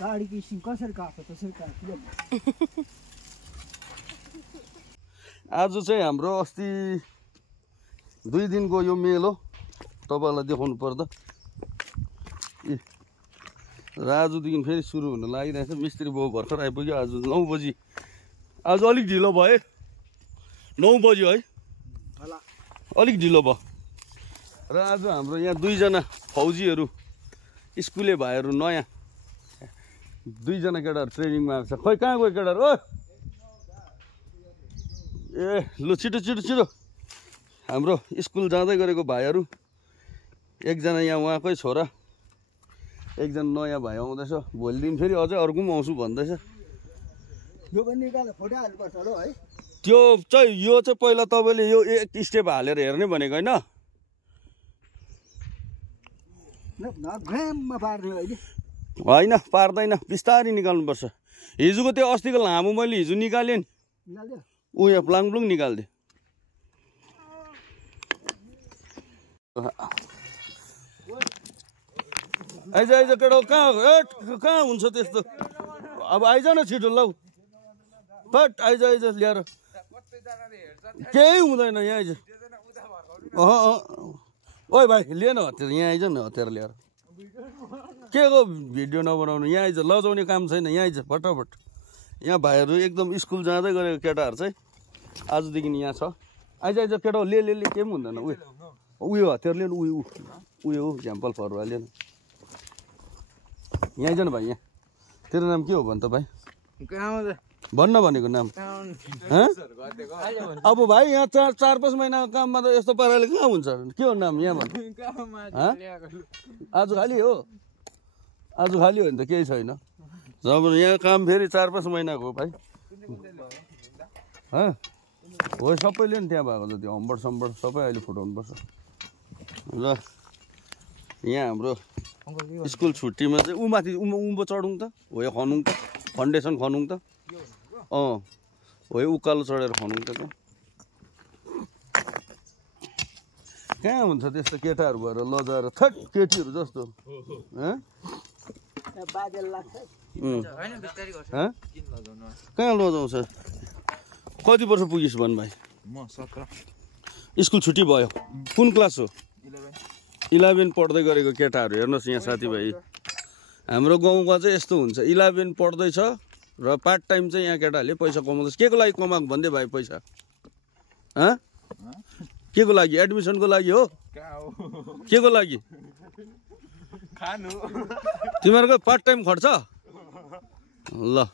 गाडी किसिम कसरी काट्छ त्यसरी काट्यो। आज चाहिँ हाम्रो अस्ति 2 दिनको यो मेलो तपाईँलाई देखाउनु पर्दा र आजदेखि फेरि सुरु हुन लागिरहेछ। मिस्त्री बाउ भर्खर आइपुग्यो। आज 9 बजी, आज अलिक ढिलो भयो 9 बज्यो है, अलिक ढिलो भयो। र आज हाम्रो यहाँ 2 जना फौजीहरू स्कुले भाइहरू नयाँ 2 जना केटाहरू ट्रेनिङमा आएको छ। खै कहाँ गयो केटाहरू? ओ ए लु छिटो छिटो छिटो। हाम्रो स्कुल जाँदै गरेको भाइहरू, एकजना यहाँ उहाँकै छोरा, एकजना नयाँ भाइ आउँदैछ। भोलि दिन फेरि अझै अर्को पनि आउँछु भन्दैछ। यो पनि निकालेर फोटो हाल्नुपर्छ होला है। त्यो चाहिँ यो चाहिँ पहिला तपाईँले यो एक स्टेप हालेर हेर्ने भनेको होइन। होइन पार्दैन, बिस्तारै निकाल्नुपर्छ। हिजोको त्यो अस्तिको लामो मैले हिजो निकालेँ नि, ऊ यहाँ प्लाङप्लुङ निकालिदिएँ। आइज आइज केटो, कहाँ हुन्छ त्यस्तो? अब आइज न छिटो लौ, फट आइज आइज ल्याएर। केही हुँदैन यहाँ आइज। ओइ भाइ लिएन हतियार, यहाँ आइज न हतियार ल्याएर। के को भिडियो नबनाउनु? यहाँ आइज, लजाउने काम छैन। यहाँ आइज फटाफट। यहाँ भाइहरू एकदम स्कुल जाँदै गरेको केटाहरू चाहिँ आजदेखि यहाँ छ। आइज आइज केटो, ले केही पनि हुँदैन। उयो हतियार लिनु, उयो झ्याम्पल फरुवा लिनु। यहाँ आइज न भाइ। यहाँ तेरो नाम के हो भन् त भाइ? भन्न भनेको नाम। अब भाइ यहाँ 4-5 महिनाको काममा त यस्तो पाराले कहाँ हुन्छ? के हो नाम यहाँ भन्? आज खाली हो? आज खाली हो भने त केही छैन। जब यहाँ काम फेरि 4-5 महिनाको हो भाइ। हो सबैले नि त्यहाँ भएको छ, त्यो हम्बट सम्बट सबै अहिले फुटाउनु पर्छ। ल यहाँ हाम्रो स्कुल छुट्टीमा चाहिँ माथि उँभो चढौँ त, हो यो खनौँ त, फाउन्डेसन खनौँ त। हो यो उकालो चढेर खनौँ त। कहाँ हुन्छ त्यस्तो केटाहरू भएर लजाएर थट केटीहरू जस्तो। कहाँ लजाउँछ? कति वर्ष पुगिस् भन् भाइ? म 17। स्कुल छुट्टी भयो? कुन क्लास हो? 11 पढ्दै गरेको केटाहरू हेर्नुहोस् यहाँ साथीभाइ। हाम्रो गाउँमा चाहिँ यस्तो हुन्छ, 11 पढ्दैछ र पार्ट टाइम चाहिँ यहाँ केटाहरूले पैसा कमाउँदैछ। के को लागि कमाएको भन्दै भाइ पैसा? के को लागि? एडमिसनको लागि हो? के को लागि? तिमीहरूको पार्ट टाइम खर्च? ल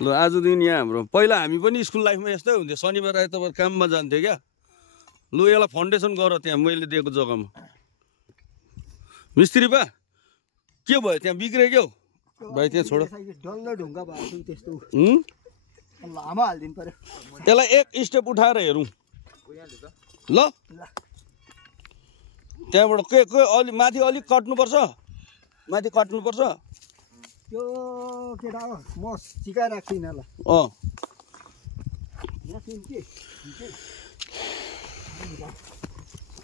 ल आजदेखि यहाँ हाम्रो, पहिला हामी पनि स्कुल लाइफमा यस्तै हुन्थ्यो। शनिबार आइतबार काममा जान्थ्यो क्या। लु यसलाई फाउन्डेसन गर त्यहाँ मैले दिएको जग्गामा। मिस्त्री बा के भयो त्यहाँ? बिग्रे क्या भाइ? त्यहाँ छोड। यसलाई एक स्टेप उठाएर हेरौँ ल। त्यहाँबाट के अलि माथि अलिक कट्नुपर्छ, माथि काट्नुपर्छ। त्यो केटा हो, म सिकाइरहेको छु यिनीहरूलाई।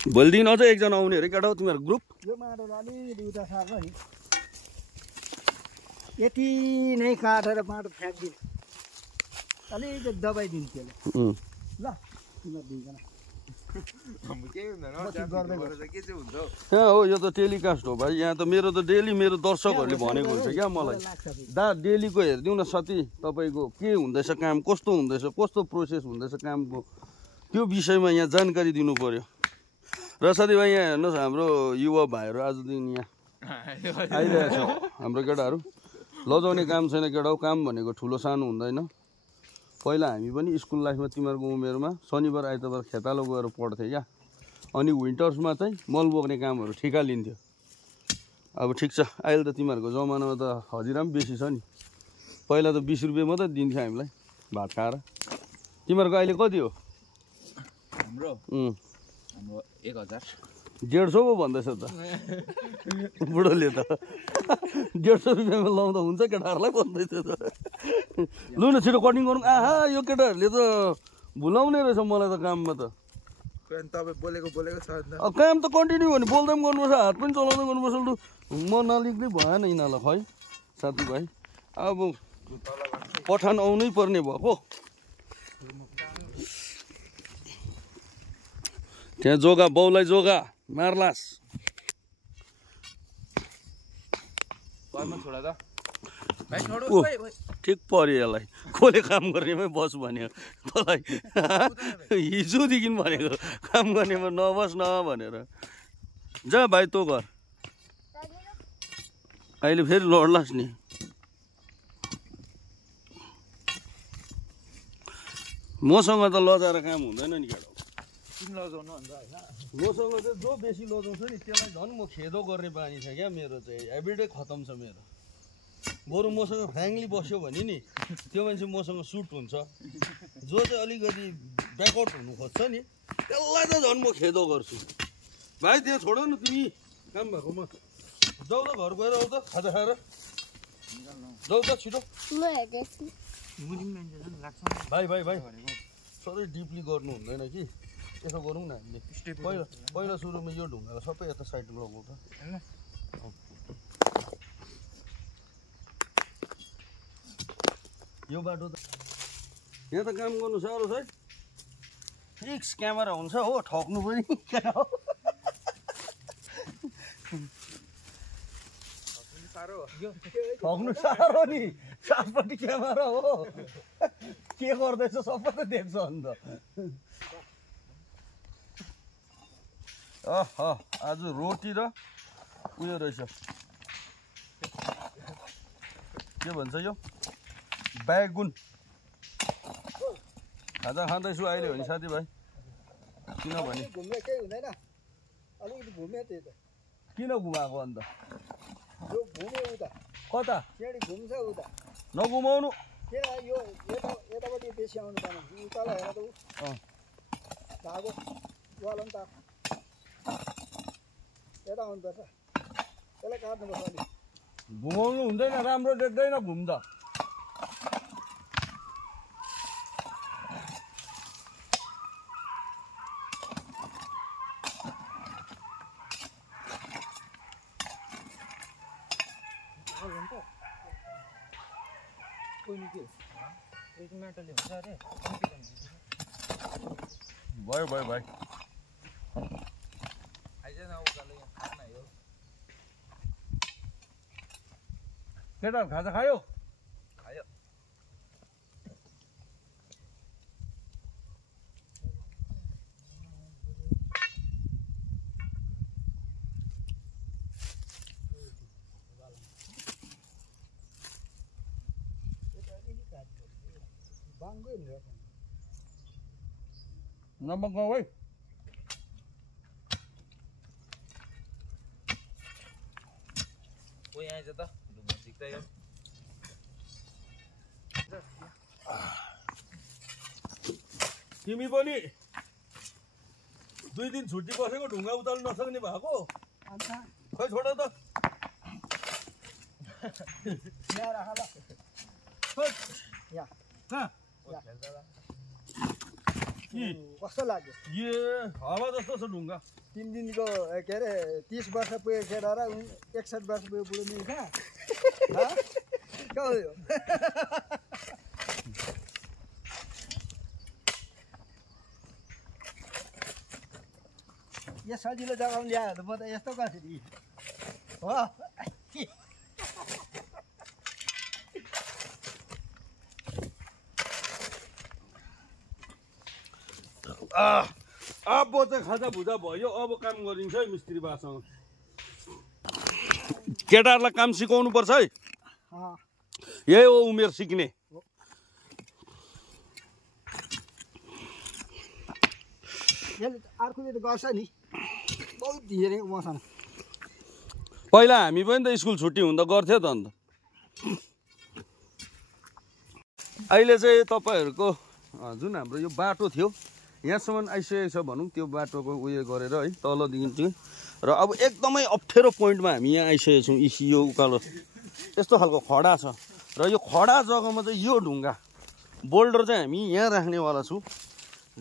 भोलिदेखि अझै एकजना आउने अरे केटा हो तिमीहरू ग्रुप? यो माटोलाई अलिकति उता सार्छ नि, यति नै काटेर माटो फ्याँकिदिनु, अलिकति दबाई दिन्छु ल। तिमीहरू 2 जना हो। यो त टेलिकास्ट हो भाइ। यहाँ त मेरो त डेली मेरो दर्शकहरूले भनेको हुन्छ क्या मलाई, डेलीको हेरिदिउँ न साथी, तपाईँको के हुँदैछ काम, कस्तो हुँदैछ, कस्तो प्रोसेस हुँदैछ कामको, त्यो विषयमा यहाँ जानकारी दिनु पर्यो। र साथीभाइ यहाँ हेर्नुहोस्, हाम्रो युवा भाइहरू आजदेखि यहाँ आइरहेछ। हाम्रो केटाहरू लजाउने काम छैन केटा हो। काम भनेको ठुलो सानो हुँदैन। पहिला हामी पनि स्कुल लाइफमा तिमीहरूको उमेरमा शनिबार आइतबार खेतालो गएर पढ्थ्यो क्या। अनि विन्टर्समा चाहिँ मल बोक्ने कामहरू ठिका लिन्थ्यो। अब ठिक छ, अहिले त तिमीहरूको जमानामा त हजिरा पनि बेसी छ नि। पहिला त 20 रुपियाँ मात्रै दिन्थ्यो हामीलाई भात खाएर। तिमीहरूको अहिले कति हो? हाम्रो 1000। 150 पो भन्दैछ त बुढोले त। 150 रुपियाँमा लाउँदा हुन्छ केटाहरूलाई भन्दैछ त। लु न छिटो कटिङ गरौँ। आहा यो केटाहरूले त भुलाउने रहेछ मलाई त काममा त। काम त कन्टिन्यू हो नि, बोल्दै पनि गर्नुपर्छ, हात पनि चलाउँदै गर्नुपर्छ। म नलिक्दै भएन यिनीहरूलाई खै साथीभाइ। अब पठान आउनै पर्ने भएको त्यहाँ जोगा बाउलाई जोगा मार्लास ठिक पर्यो यसलाई कसले काम गर्नेमै बस भन्यो तँलाई हिजोदेखि भनेको काम गर्नेमा नबस न भनेर जा भाइ तँ घर अहिले फेरि लड्लास् नि मसँग त लजाएर काम हुँदैन नि केटा मसँग चाहिँ जो बेसी लजाउँछ नि त्यसलाई झन् म खेदो गर्ने बानी छ क्या मेरो चाहिँ हेबिटै खतम छ मेरो बरु मसँग फ्याङ्ली बस्यो भने नि त्यो मान्छे मसँग सुट हुन्छ जो चाहिँ अलिकति ब्याकआउट हुनु खोज्छ नि त्यसलाई त झन् म खेदो गर्छु भाइ त्यहाँ छोड न तिमी काम भएकोमा जाऊ त घर गएर आऊ त खाजा खाएर जाऊ त छिटो भाइ भाइ भाइ सधैँ डिपली गर्नु हुँदैन कि यसो गरौँ न हामीले पहिला सुरुमा यो ढुङ्गालाई सबै यता साइडमा लगाउँ त यो बाटो त यहाँ त काम गर्नु साह्रो छ है फिक्स क्यामेरा हुन्छ हो ठक्नु पनि ठक्नु साह्रो नि सातपट्टि क्यामेरा हो के गर्दैछ सबै त देख्छ अन्त आज रोटी र उयो रहेछ के भन्छ यो बैगुन खाजा खाँदैछु अहिले भने साथीभाइ किनभने घुम्ने केही हुँदैन अलिकति घुम्यो त्यही त किन घुमाएको अन्त यो घुम्यो उता कता त्यहाँदेखि घुम्छ उता नघुमाउनु किन यो यतापट्टि बेसी आउनु पर्ने उकालो हेर त ऊ धागो वाला पनि त यता आउनुपर्छ त्यसलाई काट्नुपर्छ अलिक घुमाउनु हुँदैन राम्रो देख्दैन घुम्दा भयो भयो भाइ केटाहरू खाजा खायो नबगाऊ है आएछ त ढुङ्गा सिक्दै हो तिमी पनि 2 दिन छुट्टी बसेको ढुङ्गा उताल्न नसक्ने भएको खै छोड त कस्तो लाग्यो ए हावा जस्तो छ ढुङ्गा 3 दिनको के अरे 30 वर्ष पुगेको केटा र 61 वर्ष पुगेको बुढो मिल्छ यो सजिलो जग्गामा ल्यायो त म त यस्तो कसरी हो अब चाहिँ खाजा भुजा भयो अब काम गरिन्छ है मिस्त्री बासँग केटाहरूलाई काम सिकाउनु पर्छ है यही हो उमेर सिक्ने अर्कोले त गर्छ नि बहुत धेरै मसँग पहिला हामी पनि त स्कुल छुट्टी हुँदा गर्थ्यो त अन्त अहिले चाहिँ तपाईँहरूको जुन हाम्रो यो बाटो थियो यहाँसम्म आइसकेको छ भनौँ त्यो बाटोको उयो गरेर है तलदेखि चाहिँ र अब एकदमै अप्ठ्यारो पोइन्टमा हामी यहाँ आइसकेको छौँ यो उकालो यस्तो खालको खडा छ र यो खडा जग्गामा चाहिँ यो ढुङ्गा बोल्डर चाहिँ हामी यहाँ राख्नेवाला छौँ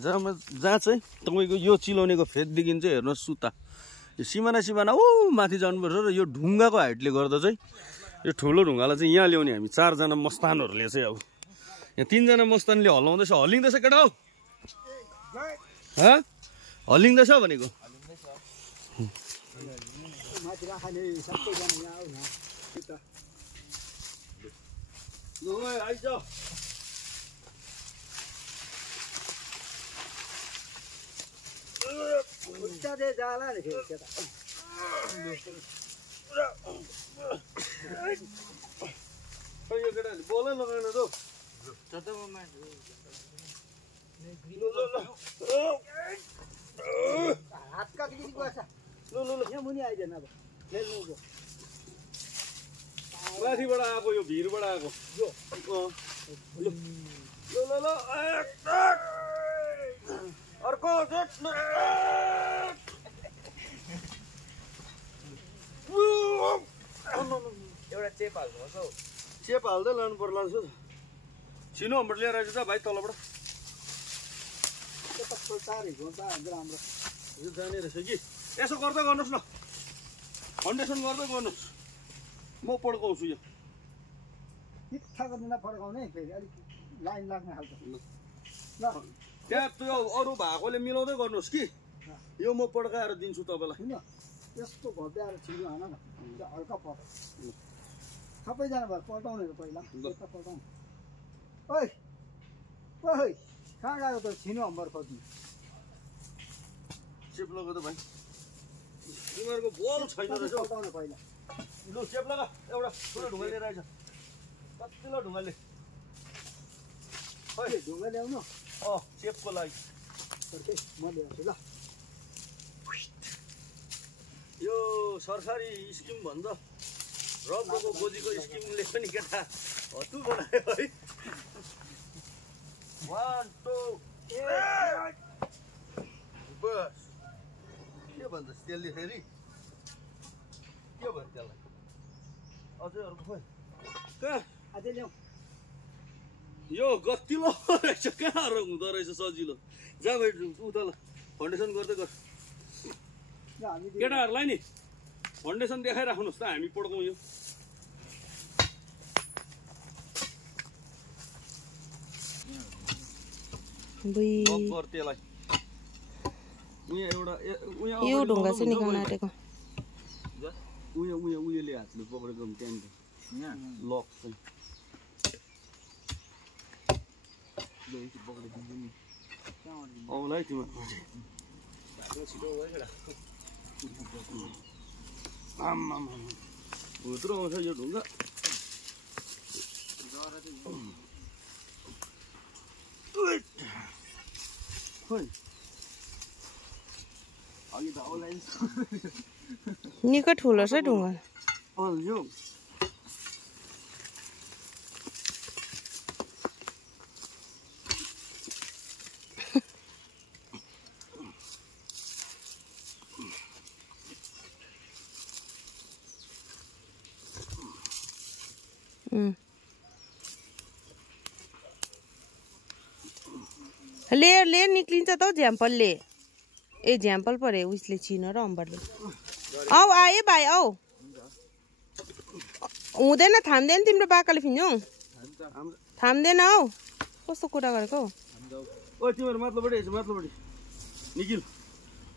जहाँ चाहिँ तपाईँको यो चिलाउनेको फेददेखि चाहिँ हेर्नुहोस् सुता यो सिमाना ऊ माथि जानुपर्छ र यो ढुङ्गाको हाइटले गर्दा चाहिँ यो ठुलो ढुङ्गालाई चाहिँ यहाँ ल्याउने हामी 4 जना मस्तानहरूले चाहिँ अब यहाँ 3 जना मस्तानले हल्लाउँदैछ हल्लिँदैछ केटा हौ हल्लिँदैछ भनेको यो केटाहरूले बोलै लगाएन त हात काटिदिनु पर्छ यहाँ मुनि आइदेन अब खेल्नुको माथिबाट आएको यो भिरबाट आएको अर्को एउटा चेप हाल्नुहोस् हौ चेप हाल्दै लानु पर्ला जस्तो छिनो हाम्रो लिएर आएछ त भाइ तलबाट राम्रो यो जाने रहेछ कि यसो गर्दै गर्नुहोस् न फाउन्डेसन गर्दै गर्नुहोस् म पड्काउँछु यो ठिकठाक गरेर फर्काउने फेरि अलिक लाइन लाग्ने खालको ल त्यहाँ त्यो अरू भएकोले मिलाउँदै गर्नुहोस् कि यो म पड्काएर दिन्छु तपाईँलाई किन यस्तो घट्याएर छिटो हान न हल्का पट सबैजना भएर पल्टाउने हो पहिला पल्टाउनु ओइ ओइ कहाँ गएको त छिनो हम्बर खोज्नु चेप लगा त भाइ तिमीहरूको बल छैन रहेछ पल्टाउने पहिला लु चेप लगा एउटा ठुलो ढुङ्गा लिएर आएछ कतिलो ढुङ्गाले खै ढुङ्गा ल्याउनु चेपको लागि म ल्याउँछु ल यो सरकारी स्किम भन्दा रबको गोजीको स्किमले पनि केटा हतु बनायो है 1 2 बस के भन्छ त्यसले फेरि के भयो त्यसलाई अझै अरू खोइ कहाँ अझै ल्याऊ यो गतिलो रहेछ कहाँ हुँदो रहेछ सजिलो जा भाइ उता ल फाउन्डेसन गर्दै गर केटाहरूलाई नि फाउन्डेसन देखाइराख्नुहोस् त हामी पड्काउँ यो त्यसलाई यो ढुङ्गा चाहिँ निकाल्न आँटेको उयोले हातले पक्रेको त्यहाँनिर लक चाहिँ औला है तिम्रो भित्र आउँछ यो ढुङ्गा निकै ठुलो छ ढुङ्गा यो लेयर लेयर निक्लिन्छ त झ्याम्पलले ए झ्याम्पल परे उसले छिनो र अम्बरले औ आयो भाइ औ हुँदैन थाम्दैन तिम्रो बाकाले फिन्जौ थाम्दैन हौ कस्तो कुरा गरेको ओ तिम्रो माथिल्लोपट्टि हेर्छ माथिल्लोपट्टि निकिल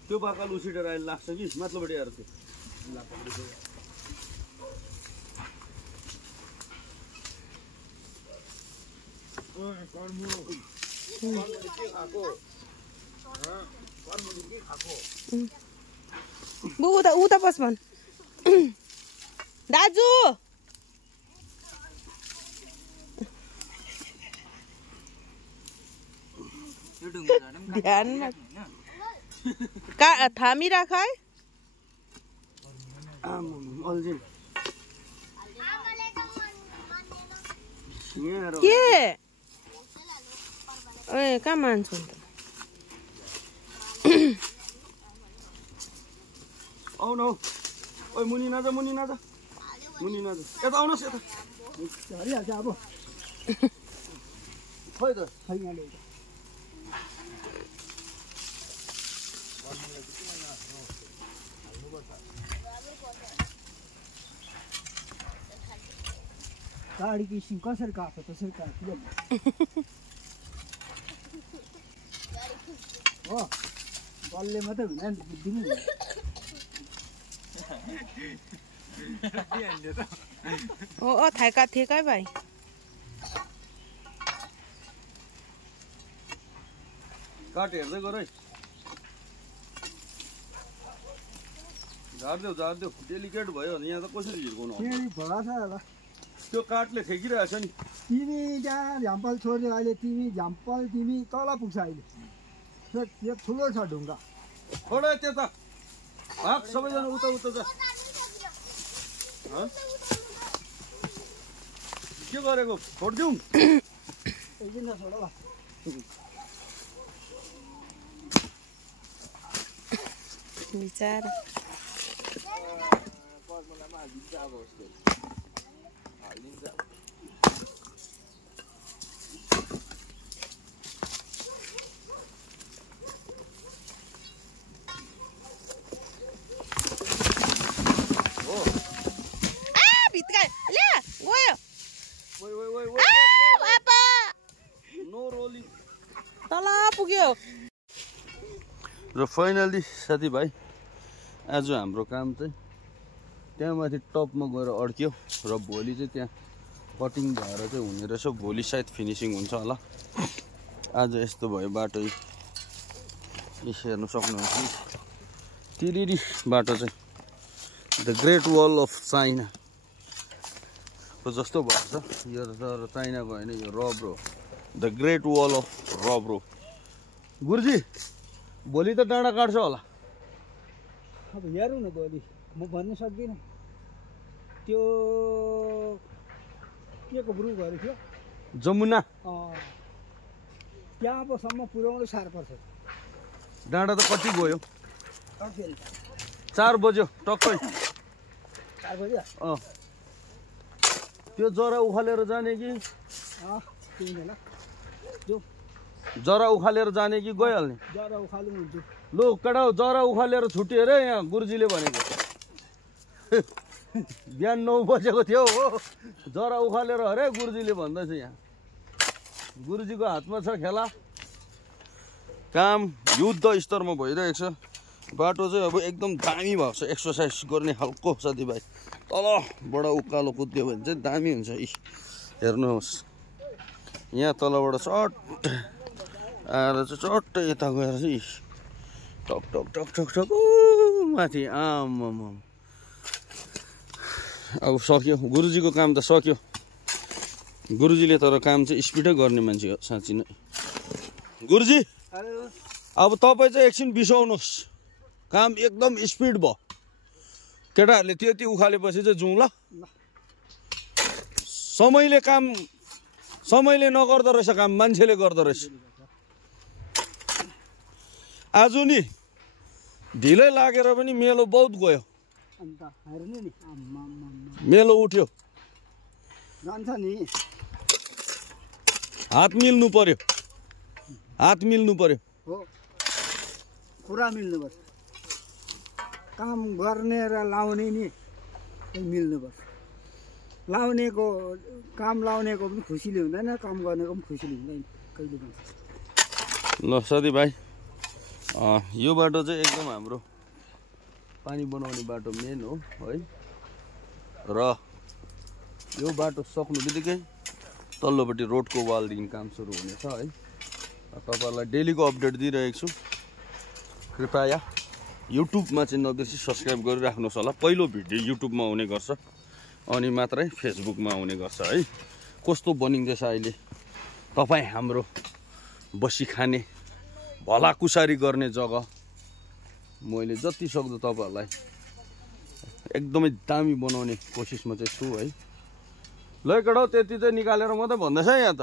त्यो बाकाल उसिटेर अहिले लाग्छ कि माथिल्लोपट्टि आएर थियो उता पस भन दाजु ध्यान थामी राख है के ए कहाँ मान्छु त आउनु ओइ मुनि नजा मुनि नजा यता आउनुहोस् यता हरिहाल्छ अब खोइ त खै यहाँ ल्याउँछ गाडीको स्टिङ कसरी काट्छ त्यसरी काट्यो हो बलले मात्रै हुँदैन बुद्धि पनि ओ थाइका थिए काय भाइ काट हेर्दै गर है झार्देऊ डेलिकेट भयो भने यहाँ त कसरी हिर्काउनु भएछ होला त्यो काठले ठेकिरहेछ नि तिमी त्यहाँ झ्याम्पल छोड्यो अहिले तिमी तल पुग्छ अहिले यो ठुलो छ ढुङ्गा छोड त्यता भाग सबैजना उता जा के गरेको छोडिदिउँ एकदिन छोड ल विचार र फाइनली साथीभाइ आज हाम्रो काम चाहिँ त्यहाँ माथि टपमा गएर अड्क्यो र भोलि चाहिँ त्यहाँ कटिङ भएर चाहिँ हुने रहेछ भोलि सायद फिनिसिङ हुन्छ होला आज यस्तो भयो बाटो हेर्नु सक्नुहुन्छ तिरिरी बाटो चाहिँ the great wall of China को जस्तो भएको छ यो तर चाइनाको होइन यो रब्रो द ग्रेट वल अफ रब्रो गुरुजी भोलि त डाँडा काट्छ होला अब हेरौँ न भोलि म भन्न सक्दिनँ त्यो के को ग्रुपहरू थियो जमुना त्यहाँ पसम्म पुर्याउनु साह्रो पर्छ डाँडा त कति गयो 4 बज्यो टक्कै 4 बज्यो त्यो जरा उखालेर जाने कि त्यही नै ल जरा उखालेर जाने कि गइहाल्ने जरा उखाल्नु हुन्छ लो केटा जरा उखालेर छुट्यो अरे यहाँ गुरुजीले भनेको बिहान 9 बजेको थियो हो जरा उखालेर अरे गुरुजीले भन्दैछ यहाँ गुरुजीको हातमा छ खेला काम युद्ध स्तरमा भइरहेको छ बाटो चाहिँ अब एकदम दामी भएको छ एक्सर्साइज गर्ने खालको साथीभाइ तलबाट उकालो कुद्यो भने चाहिँ दामी हुन्छ हेर्नुहोस् यहाँ तलबाट चट्ट आएर चाहिँ चट्ट यता गएर चाहिँ टक टक टक टक टक माथि आमाम अब सक्यो गुरुजीको काम त सक्यो गुरुजीले तर काम चाहिँ स्पिडै गर्ने मान्छे हो साँच्ची नै गुरुजी अब तपाईँ चाहिँ एकछिन बिसाउनुहोस् काम एकदम स्पिड भयो केटाहरूले त्यति उखालेपछि चाहिँ जाउँ ल समयले नगर्दो रहेछ काम मान्छेले गर्दो रहेछ आज नि ढिलै लागेर पनि मेलो बहुत गयो मेलो उठ्यो जान्छ नि हात मिल्नु पर्यो हो पुरा मिल्नुपर्छ काम गर्ने र लाउने नि मिल्नुपर्छ काम लाउनेको पनि खुसीले हुँदैन काम गर्नेको पनि खुसीले हुँदैन कहिले पनि ल साथीभाइ यो बाटो चाहिँ एकदम हाम्रो पानी बनाउने बाटो मेन हो है र यो बाटो सक्नु बित्तिकै तल्लोपट्टि रोडको वालदेखि काम सुरु हुनेछ है तपाईँहरूलाई डेलीको अपडेट दिइरहेको छु कृपया युट्युबमा चाहिँ नबिर्सी सब्सक्राइब गरिराख्नुहोस् होला पहिलो भिडियो युट्युबमा आउने गर्छ अनि मात्रै फेसबुकमा आउने गर्छ है कस्तो बनिँदैछ अहिले तपाईँ हाम्रो बसी खाने भलाकुसारी गर्ने जग्गा मैले जति सक्दो तपाईँहरूलाई एकदमै दामी बनाउने कोसिसमा चाहिँ छु है ल केटा त्यति चाहिँ निकालेर मात्रै भन्दैछ यहाँ त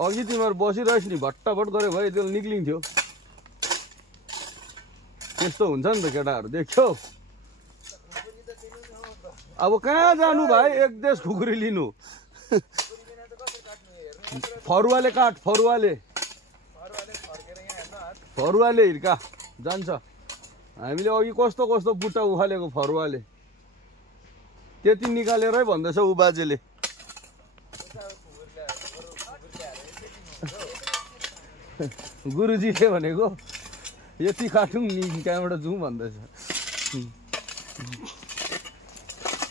अघि तिमीहरू बसिरहेछ नि भट्टाभट गरे भयो त्यसले निक्लिन्थ्यो त्यस्तो हुन्छ नि त केटाहरू देख्यो अब कहाँ जानु भाइ एक देश खुकुरी लिनु फरुवाले काट फरुवाले हिर्का जान्छ हामीले अघि कस्तो बुट्टा उखालेको फरुवाले त्यति निकालेरै भन्दैछ ऊ बाजेले। गुरुजीले भनेको यति काटौँ नि त्यहाँबाट जाउँ भन्दैछ।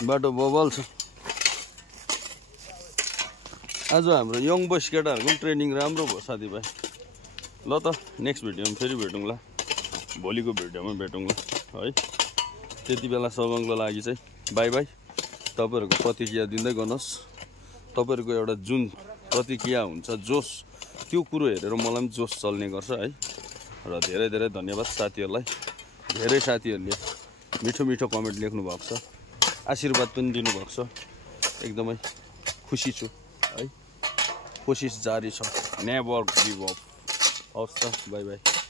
बाटो बबल छ। आज हाम्रो यङ बोइस केटाहरूको पनि ट्रेनिङ राम्रो भयो साथीभाइ। ल त नेक्स्ट भिडियोमा फेरि भेटौँला, भोलिको भिडियोमा भेटौँला है। त्यति बेलासम्मको लागि चाहिँ बाई बाई। तपाईँहरूको प्रतिक्रिया दिँदै गर्नुहोस्। तपाईँहरूको एउटा जुन प्रतिक्रिया हुन्छ, जोस, त्यो कुरो हेरेर मलाई पनि जोस चल्ने गर्छ है। र धेरै धेरै धन्यवाद साथीहरूलाई। धेरै साथीहरूले मिठो मिठो कमेन्ट लेख्नु भएको छ, आशीर्वाद पनि दिनुभएको छ। एकदमै खुसी छु है। कोसिस जारी छ, नेभर गिभ अप। हवस् त, बाई बाई।